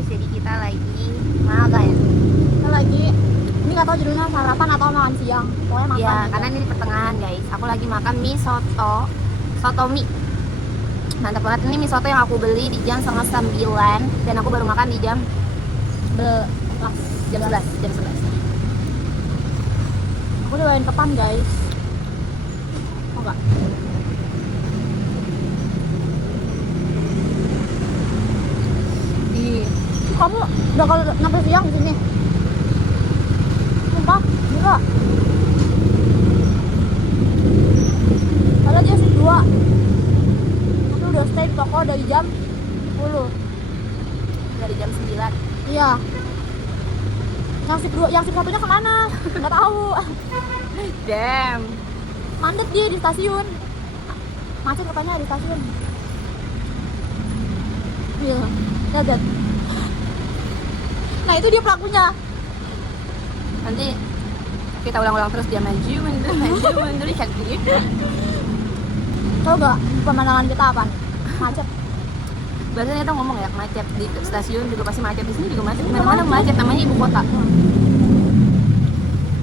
guys, jadi kita lagi mana guys? Kita lagi, ini nggak tahu judulnya sarapan atau makan siang. Pokoknya makan. Ya, aja. karena ini di pertengahan guys. Aku lagi makan mie soto mie. Mantap banget, ini mie soto yang aku beli di jam 8:30 dan aku baru makan di jam 11. Aku doain kepan guys. Oh enggak. Kamu udah kalau sampai siang di sini? Sumpah, gila. Padahal dia shift 2. Aku udah stay di toko dari jam 10. Dari jam 9. Iya. Yang shift 1-nya kemana? Nggak tahu. Damn. Mandet dia di stasiun. Macet katanya di stasiun. Iya, lihat. Nah itu dia pelakunya. Nanti kita ulang-ulang terus dia maju mundur gitu. Tahu gak pemandangan kita apa? Macet. Biasanya kita ngomong ya macet di stasiun juga pasti macet, di sini juga macet, mana-mana macet, namanya ibu kota.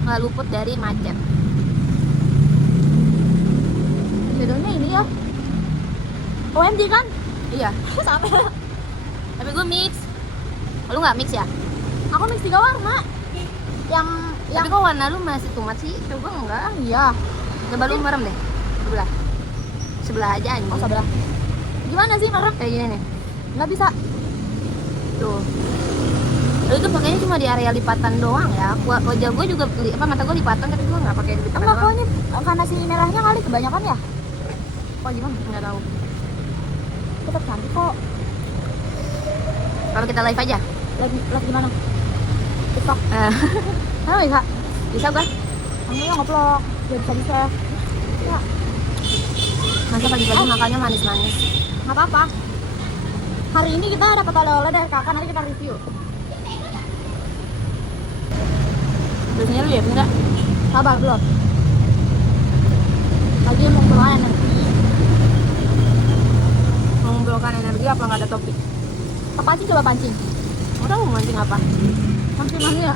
Nggak luput dari macet. Judulnya ini ya. OMG kan? Iya. Sampai. Tapi gue mix. Lu nggak mix ya? Aku mix 3 warna. Tapi kok warna lu masih tomat sih? Coba enggak? Iya. Coba lu merem deh. Sebelah aja anjing. Oh sebelah. Gimana sih merem? Kayak gini nih. Nggak bisa. Tuh. Lu tuh pakainya cuma di area lipatan doang ya. Wajah gue juga mata gue lipatan tapi gue nggak pakai lipatan Enggak kok doang. ini karena si merahnya kali kebanyakan ya. Kok gimana? Nggak tahu. Tetap cantik kok. Kalau kita live aja. Lagi gimana? TikTok. Tahu bisa? Bisa gua. Kamu ngeplok. Biar bisa di-save. Ya, Masa pagi-pagi makannya manis-manis. nggak apa-apa. Hari ini kita dapat oleh-oleh dari kakak, nanti kita review. Biasanya lu ya enggak? Sabar belum? Lagi mengumpulkan energi. Mengumpulkan energi apa nggak ada topik? Pancing, coba pancing. Mau tahu mancing apa? Pancing mania.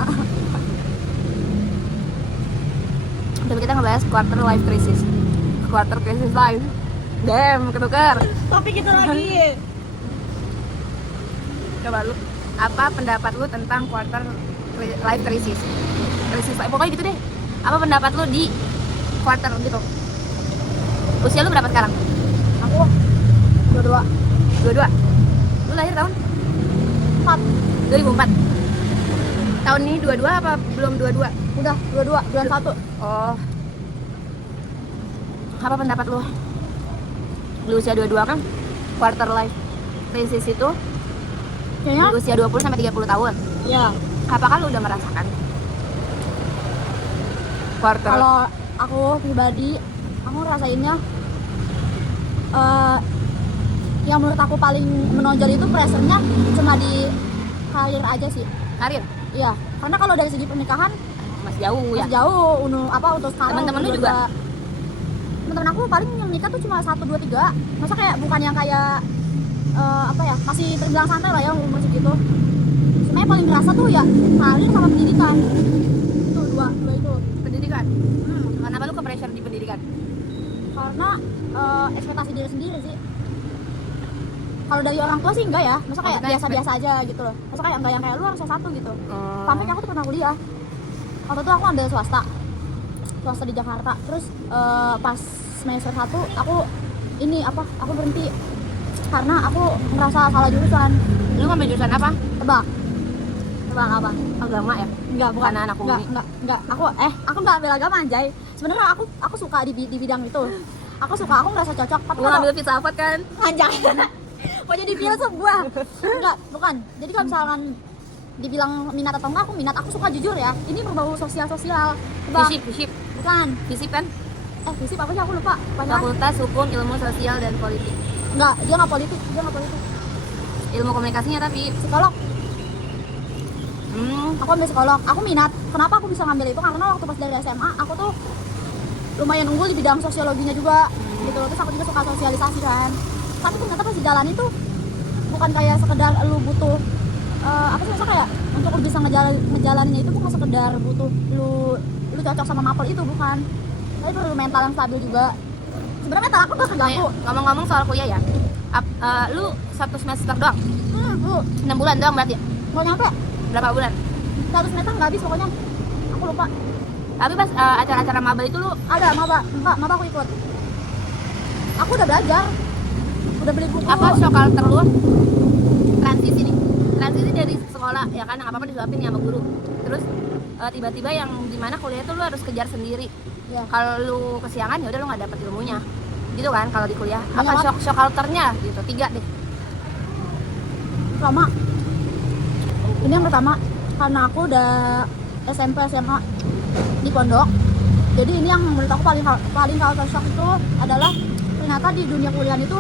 Tapi kita ngebahas quarter life crisis. Quarter crisis life. Damn, ketukar. Topik itu lagi. Coba lu, apa pendapat lu tentang quarter life crisis? Krisis life, pokoknya gitu deh. Apa pendapat lu di quarter gitu? Usia lu berapa sekarang? Aku 22. 22. Lu lahir tahun 4. 2004. Tahun ini 22 apa belum 22? Udah 22 bulan 1. Oh. Apa pendapat lu? Di usia 22 kan quarter life crisis itu Kayaknya di usia 20 sampai 30 tahun. ya. Apakah lu udah merasakan quarter? Kalau aku pribadi, aku ngerasainnya yang menurut aku paling menonjol itu pressure-nya cuma di karir aja sih. karir Iya, karena kalau dari segi pernikahan masih jauh ya. masih jauh untuk sekarang. Teman-teman lu juga? Teman-teman aku paling yang nikah tuh cuma 1, 2, 3. Masa kayak bukan yang kayak apa ya, masih terbilang santai lah ya umur segitu. Sebenarnya paling kerasa tuh ya karir sama pendidikan. Itu dua itu. Pendidikan. Kenapa lu ke pressure di pendidikan? Karena ekspektasi diri sendiri sih. Kalau dari orang tua sih enggak ya, masa kayak Maksudnya biasa-biasa aja gitu loh. Masa kayak enggak yang kayak lu harus S1 gitu. Hmm. Sampai aku tuh pernah kuliah. Waktu itu aku ambil swasta di Jakarta. Terus pas semester 1 aku berhenti karena aku ngerasa salah jurusan. Lu ngambil jurusan apa? Tebak apa? Agama ya? Enggak, bukan. Karena anak umum. Enggak. Aku enggak ambil agama anjay. Sebenarnya aku suka di bidang itu. Aku ngerasa cocok. Tapi Lu ngambil filsafat kan? anjay. Mau jadi filsuf gua. Enggak, bukan. Jadi kalau misalkan dibilang minat atau enggak, aku suka jujur ya. Ini berbau sosial. Tebak. Fisip. Bukan. Fisip kan? Fisip apa sih aku lupa. Pokoknya Fakultas Hukum Ilmu Sosial dan Politik. enggak, dia enggak politik. Ilmu komunikasinya tapi Psikolog. Aku ambil psikolog. Aku minat. Kenapa aku bisa ngambil itu? Karena waktu pas dari SMA aku tuh lumayan unggul di bidang sosiologinya juga gitu loh. Terus aku juga suka sosialisasi kan. Tapi ternyata pas di jalan itu bukan kayak sekedar lu butuh apa sih, misalnya kayak untuk lu bisa ngejalaninnya itu bukan sekedar butuh lu cocok sama mapel itu, bukan, tapi perlu mental yang stabil juga. Sebenarnya mental aku gak keganggu. Ngomong-ngomong soal kuliah ya, lu 1 semester doang? Lu 6 bulan doang berarti ya? nggak nyampe Berapa bulan? 100 meter nggak habis pokoknya, aku lupa. Tapi pas acara-acara maba itu lu Ada maba aku ikut. Aku udah belajar, udah beli buku. apa shock culture lu transisi nih, transisi dari sekolah ya kan, apa-apa disuapin ya sama guru, terus tiba-tiba yang dimana kuliah itu lu harus kejar sendiri Ya. kalau lu kesiangan ya udah lu nggak dapet ilmunya gitu kan kalau di kuliah. Apa Banyak shock culture-nya gitu? 3 deh. Pertama, ini yang pertama, karena aku udah SMP SMA di pondok, jadi ini yang menurut aku paling culture shock itu adalah ternyata di dunia kuliah itu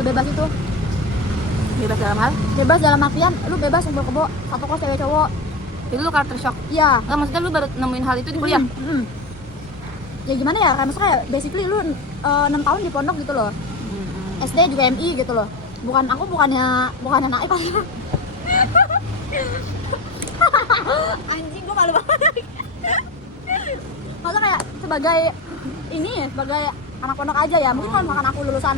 sebebas itu. Bebas dalam hal Bebas dalam artian lu bebas kumpul kebo satu kos cewek cowok. itu lu culture shock. Iya. Maksudnya lu baru nemuin hal itu di kuliah? Ya gimana ya, karena kayak basically lu 6 tahun di pondok gitu loh. SD juga MI gitu loh. Bukannya naik kali. Anjing, gua malu banget. Masa kayak sebagai anak pondok aja ya. Mungkin kalau misalkan aku lulusan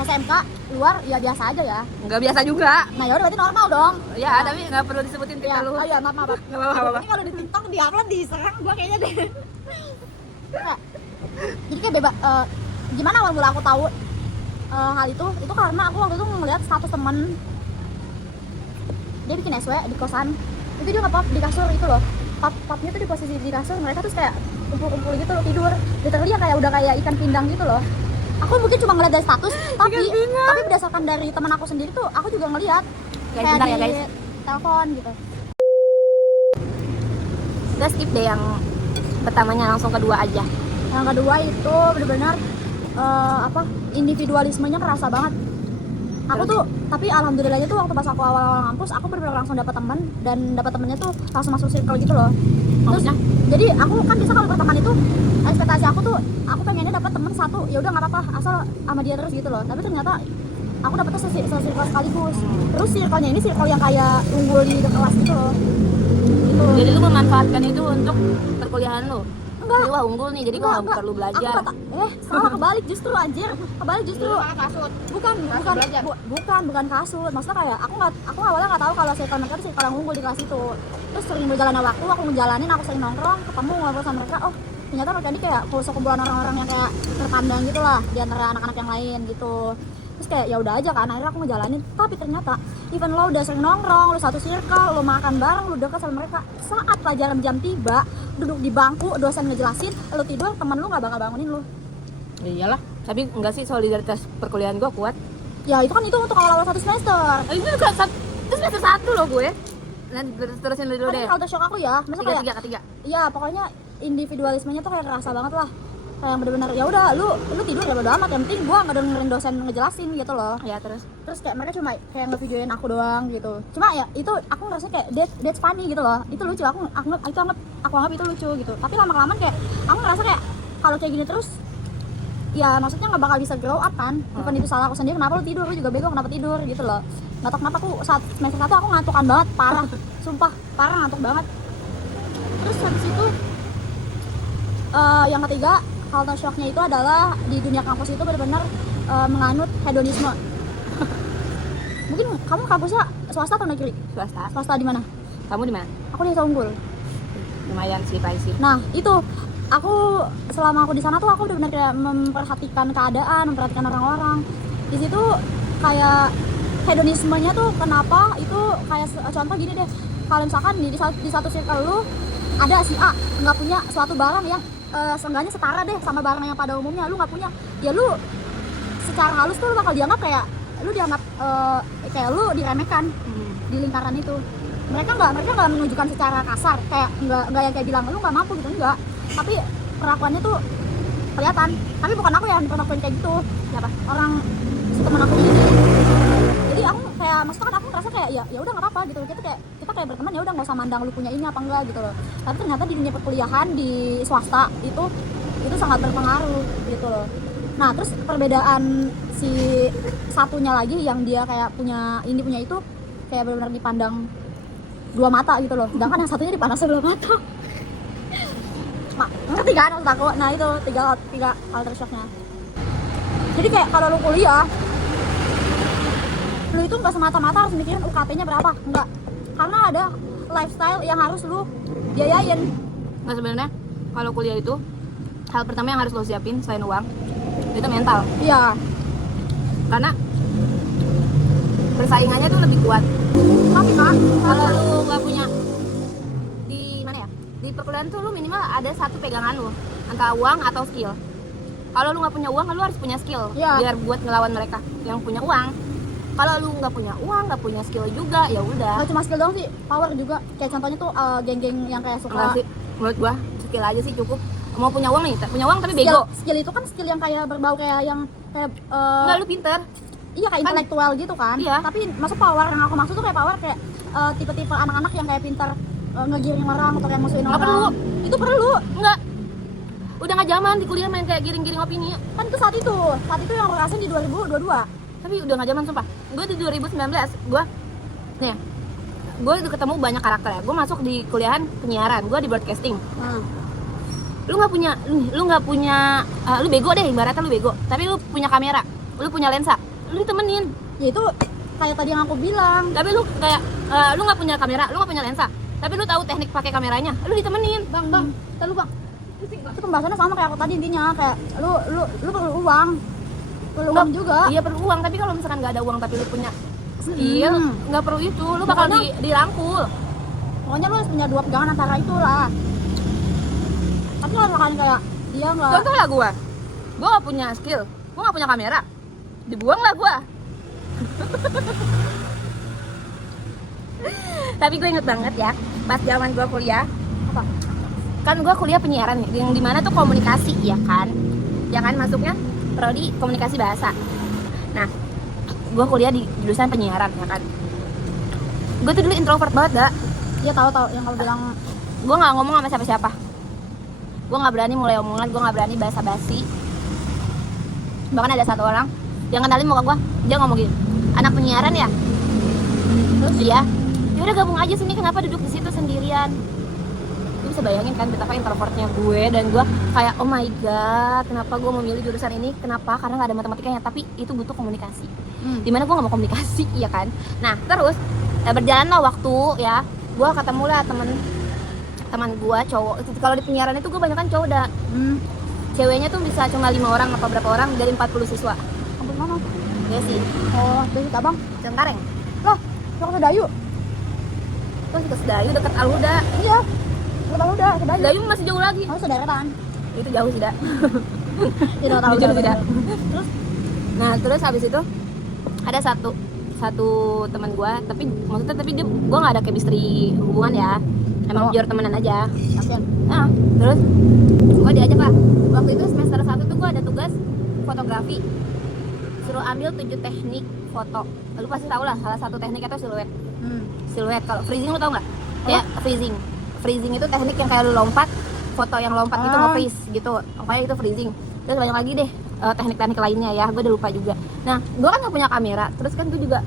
SMK luar ya biasa aja ya. Nggak biasa juga Nah, ya udah berarti normal dong. ya, tapi nggak perlu disebutin Ya, kita lu. oh iya, maaf. Nggak apa-apa. Ini kalau di TikTok di-upload diserang gua kayaknya deh. Nah, jadi kayak bebas. Gimana awal mula aku tahu hal itu karena aku waktu itu ngeliat status temen dia bikin SW di kosan, itu dia nge-pop di kasur itu loh. Popnya tuh di posisi di kasur, mereka terus kayak kumpul-kumpul gitu loh, tidur. Literally kayak udah kayak ikan pindang gitu loh. Aku mungkin cuma ngeliat dari status, tapi berdasarkan dari teman aku sendiri tuh aku juga ngeliat Kayak kayak bentar di ya, guys. telepon gitu. Udah skip deh yang pertamanya, langsung kedua aja. Yang kedua itu benar-benar individualismenya kerasa banget. Aku tuh, tapi alhamdulillahnya tuh waktu pas aku awal-awal ngampus, aku benar-benar langsung dapat teman, dan dapat temennya tuh langsung masuk circle gitu loh. Terus Maksudnya? jadi aku kan bisa kalau berteman itu ekspektasi aku tuh aku pengennya dapat teman satu, ya udah nggak apa-apa asal sama dia terus gitu loh. Tapi ternyata aku dapetnya se-circle sekaligus. Terus circle-nya ini circle yang kayak unggul di kelas gitu loh. Gitu. Jadi lu memanfaatkan itu untuk perkuliahan lu? Enggak. Jadi wah unggul nih, jadi gua nggak perlu belajar. Salah, kebalik justru anjir. Kebalik justru. kasut. Bukan kasut. Maksudnya kayak aku awalnya nggak tahu kalau circle mereka itu circle yang unggul di kelas itu. Terus sering berjalannya waktu, aku ngejalanin, aku sering nongkrong, ketemu ngobrol sama mereka. Oh, ternyata mereka ini kayak sekumpulan orang-orang yang kayak terpandang gitu lah di antara anak-anak yang lain gitu. Terus kayak ya udah aja kan, akhirnya aku ngejalanin. Tapi ternyata even lo udah sering nongkrong, lo satu circle, lo makan bareng, lo dekat sama mereka, saat pelajaran jam tiba, duduk di bangku, dosen ngejelasin, lo tidur, temen lo nggak bakal bangunin lo. Iyalah, tapi enggak sih, solidaritas perkuliahan gua kuat. Ya itu kan itu untuk awal-awal satu semester. Itu juga itu semester 1 loh gue. Nanti terusin dulu deh. Kalau shock aku ya, misalnya kayak Ketiga. ya pokoknya individualismenya tuh kayak kerasa banget lah. Kayak yang bener-bener ya udah lu tidur ya bodo amat, yang penting gua nggak dengerin dosen ngejelasin gitu loh. Ya terus Kayak mereka cuma kayak ngevideoin aku doang gitu. Cuma ya itu aku ngerasa kayak that's funny gitu loh. Itu lucu, aku anggap itu lucu gitu. Tapi lama-kelamaan kayak aku ngerasa kayak kalau kayak gini terus ya maksudnya nggak bakal bisa grow up kan. Bukan itu salah aku sendiri, kenapa lu tidur, lu juga bego kenapa tidur gitu loh. Nggak tahu kenapa aku saat semester 1 aku ngantukan banget, parah. Sumpah, parah ngantuk banget. Terus habis itu yang ketiga, culture shocknya itu adalah di dunia kampus itu benar-benar menganut hedonisme. Mungkin kamu kampusnya swasta atau negeri? swasta. Swasta di mana? Kamu di mana? Aku di Desa Unggul. Lumayan sih pricey. Nah, itu aku selama aku di sana tuh aku benar-benar kayak memperhatikan keadaan, memperhatikan orang-orang. Di situ kayak hedonismenya tuh kenapa itu kayak contoh gini deh. Kalau misalkan di satu circle lu ada si A nggak punya suatu barang yang seenggaknya setara deh sama barang yang pada umumnya lu nggak punya, ya lu secara halus tuh lu bakal dianggap kayak kayak lu diremehkan di lingkaran itu. Mereka nggak menunjukkan secara kasar, kayak nggak yang kayak bilang lu nggak mampu gitu, enggak, tapi perlakuannya tuh kelihatan. Tapi bukan aku yang diperlakuin kayak gitu, siapa orang si teman aku ini. Jadi aku kayak maksudnya kan aku ngerasa kayak ya udah nggak apa-apa gitu, kita kayak berteman, ya udah nggak usah mandang lu punya ini apa enggak gitu loh. Tapi ternyata di dunia perkuliahan di swasta itu sangat berpengaruh gitu loh. Nah terus perbedaan si satunya lagi yang dia kayak punya itu kayak benar-benar dipandang dua mata gitu loh, sedangkan yang satunya dipandang sebelah mata. Ngerti kan maksud aku? Nah itu tiga culture shocknya. Jadi kayak kalau lu kuliah, lu itu nggak semata-mata harus mikirin UKT-nya berapa, enggak, karena ada lifestyle yang harus lu biayain. Nggak, sebenarnya kalau kuliah itu hal pertama yang harus lo siapin selain uang itu mental, Iya. karena persaingannya tuh lebih kuat. Tapi kak, Kalau lu nggak punya di mana ya, di perkuliahan tuh lu minimal ada satu pegangan lu, antara uang atau skill. Kalau lu nggak punya uang, lu harus punya skill biar buat ngelawan mereka yang punya uang. Kalau lu nggak punya uang, nggak punya skill juga, ya udah. nggak cuma skill doang sih, power juga. Kayak contohnya tuh geng-geng yang kayak suka Enggak sih, menurut gua skill aja sih cukup. Mau punya uang nih, punya uang tapi bego. Skill itu kan skill yang kayak berbau kayak yang kayak Enggak, lu pinter. iya kayak Kan- intelektual gitu kan. Iya. Tapi masuk power yang aku maksud tuh kayak power kayak tipe-tipe anak-anak yang kayak pintar ngegiring orang atau kayak musuhin Nggak orang. perlu. Itu perlu. Enggak, udah nggak zaman di kuliah main kayak giring-giring opini. Kan itu saat itu yang aku rasain di 2022. Tapi udah nggak zaman, sumpah. Gue di 2019, gue itu ketemu banyak karakter ya. Gue masuk di kuliahan penyiaran, gue di broadcasting. Lu nggak punya lu bego deh, ibaratnya lu bego, tapi lu punya kamera, lu punya lensa, lu ditemenin. Ya itu kayak tadi yang aku bilang. Tapi lu kayak lu nggak punya kamera, lu nggak punya lensa, tapi lu tahu teknik pakai kameranya, lu ditemenin. Bang, lu bang. Itu pembahasannya sama kayak aku tadi, intinya kayak lu perlu uang. Perlu uang juga. Iya perlu uang, tapi kalau misalkan nggak ada uang tapi lu punya skill, nggak perlu itu, lu bakal dirangkul. Pokoknya lu harus punya dua pegangan antara itulah. Tapi kalau misalkan kayak dia nggak, Contoh lah gue nggak punya skill, gue nggak punya kamera, dibuang lah gue. Tapi gue inget banget ya, pas zaman gue kuliah, apa? kan gue kuliah penyiaran nih, yang dimana tuh komunikasi, ya kan masuknya prodi komunikasi bahasa. Nah, gue kuliah di jurusan penyiaran, ya kan. Gue tuh dulu introvert banget, gak? Dia tahu yang kamu bilang. Gue nggak ngomong sama siapa-siapa, gue nggak berani mulai omongan, gue nggak berani basa-basi. Bahkan ada satu orang yang kenalin muka gue, dia ngomong gini, anak penyiaran ya? Terus ya udah gabung aja sini, kenapa duduk di situ sendirian? Lu bisa bayangin kan betapa introvertnya gue, dan gue kayak oh my god, kenapa gue memilih jurusan ini? Kenapa? Karena nggak ada matematikanya, tapi itu butuh komunikasi. Dimana gue nggak mau komunikasi, ya kan? Nah terus berjalanlah waktu ya, gue ketemu lah teman gue cowok. Kalau di penyiaran itu gue banyak kan cowok, dah ceweknya tuh bisa cuma 5 orang apa berapa orang dari 40 siswa. Kampus mana? Ya sih, Oh, dari Tabang. Cengkareng. Loh, yang ke Dayu. Terus ke Sedayu deket Alhuda. Iya. Betul udah, ke Dayu. Sedayu masih jauh lagi. Kamu saudaraan. Itu jauh sih, dah. Tidak tahu Jujur tidak. Terus Terus habis itu ada satu teman gue, tapi maksudnya gue nggak ada chemistry hubungan ya, emang pure temenan aja. kasihan. Nah terus gue diajak lah, waktu itu semester 1 tuh gue ada tugas fotografi, suruh ambil 7 teknik foto. Lu pasti tau lah, salah satu teknik itu siluet. Kalau freezing lu tau nggak? Kayak freezing itu teknik yang kayak lu lompat, foto yang lompat gitu, nge-freeze gitu, pokoknya itu freezing. Terus banyak lagi deh teknik-teknik lainnya ya, gue udah lupa juga. Nah gue kan nggak punya kamera, terus kan gue juga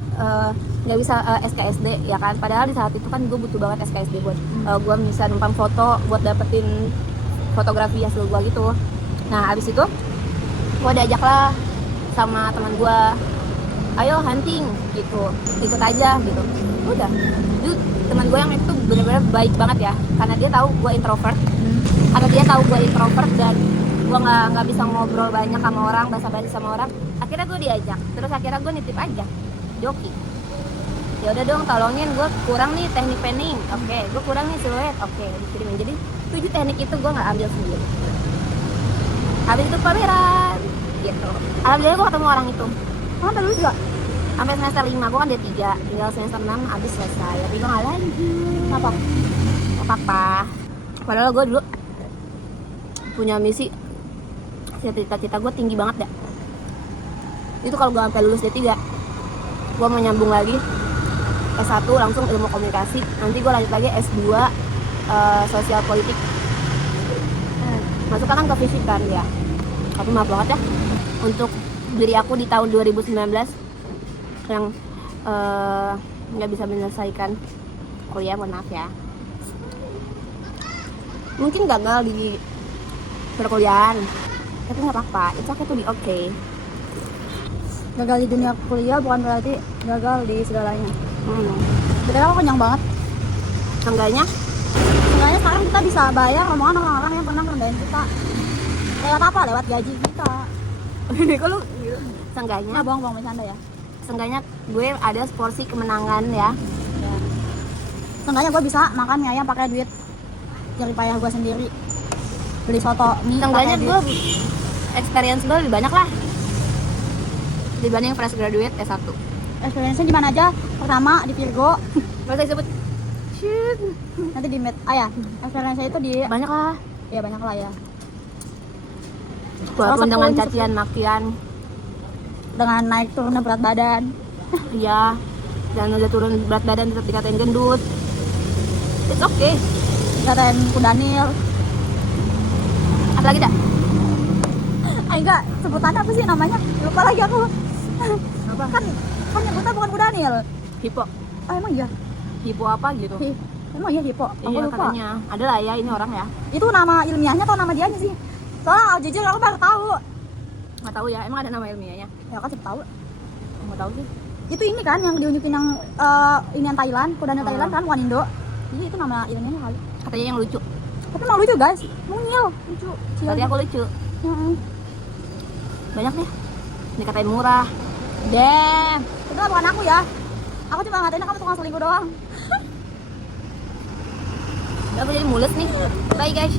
nggak bisa SKSD ya kan, padahal di saat itu kan gue butuh banget SKSD buat gue bisa numpang foto buat dapetin fotografi hasil gue gitu. Nah abis itu gue diajak lah sama teman gue, ayo hunting gitu, ikut aja gitu. Udah, itu teman gue yang itu benar-benar baik banget ya, karena dia tahu gue introvert, dan gue nggak bisa ngobrol banyak sama orang, basa-basi sama orang. Akhirnya gue diajak, terus akhirnya gue nitip aja joki. Ya udah dong, tolongin, gue kurang nih teknik panning, oke, gue kurang nih siluet, oke, dikirimin. Jadi 7 teknik itu gue nggak ambil sendiri. Habis itu pameran gitu. Alhamdulillah gue ketemu orang itu. Kamu sampai lulus juga? Sampai semester 5, gue kan D3, tinggal semester 6 habis selesai. Tapi gue nggak lanjut. Kenapa? Apa-apa. Padahal gue dulu punya misi, cita-cita gue tinggi banget ya. Itu kalau gue sampai lulus D3, gue mau nyambung lagi S1 langsung ilmu komunikasi. Nanti gue lanjut lagi S2 sosial politik. Masuknya kan ke fisik kan ya. Tapi maaf banget ya, untuk diri aku di tahun 2019 yang nggak bisa menyelesaikan kuliah, mohon maaf ya. Mungkin gagal di perkuliahan, tapi nggak apa-apa, it's okay to be okay. Gagal di dunia kuliah bukan berarti gagal di segalanya. Betul, Aku kenyang banget. seenggaknya Seenggaknya sekarang kita bisa bayar omongan orang-orang yang pernah ngerendahin kita. Lewat apa? Lewat gaji kita. ini kalau seenggaknya Nah, bohong-bohong bercanda ya. seenggaknya gue ada porsi kemenangan ya. Ya. Seenggaknya gue bisa makan mie ayam pakai duit jerih payah gue sendiri. Beli soto mie Seenggaknya pakai gue duit. experience gue lebih banyak lah dibanding fresh graduate S1. Experience-nya di mana aja? Pertama di Virgo, Gak usah disebut. Shit. nanti di Med. Ya. Experience-nya itu di Banyak lah. ya banyak lah ya. Walaupun Salah dengan satu- cacian makian, Dengan naik turunnya berat badan. iya. Dan udah turun berat badan tetap dikatain gendut. It's okay. Dikatain kudanil. Apalagi dah? Enggak, sebutannya apa sih namanya? Lupa lagi aku. Apa? Kan nyebutnya bukan kudanil. Hipo. Emang iya? Hipo apa gitu? Emang iya hipo? Aku Iya lupa. katanya. Ada lah ya ini orang ya. Itu nama ilmiahnya atau nama dianya sih? Soalnya jujur aku baru tahu. Nggak tahu ya. Emang ada nama ilmiahnya? Ya kan siapa tahu. Nggak tahu sih. Itu ini kan yang diunjukin yang ini yang Thailand, kudanil Hmm. Thailand kan bukan Indo. Jadi itu nama ilmiahnya kali. Katanya yang lucu. Tapi emang lucu guys, mungil, lucu. Berarti aku lucu. Heeh. Banyak deh. Dikatain murah. Damn, itu bukan aku ya. Aku cuma ngatain kamu tukang selingkuh doang. Udah aku jadi mulus nih. Bye guys.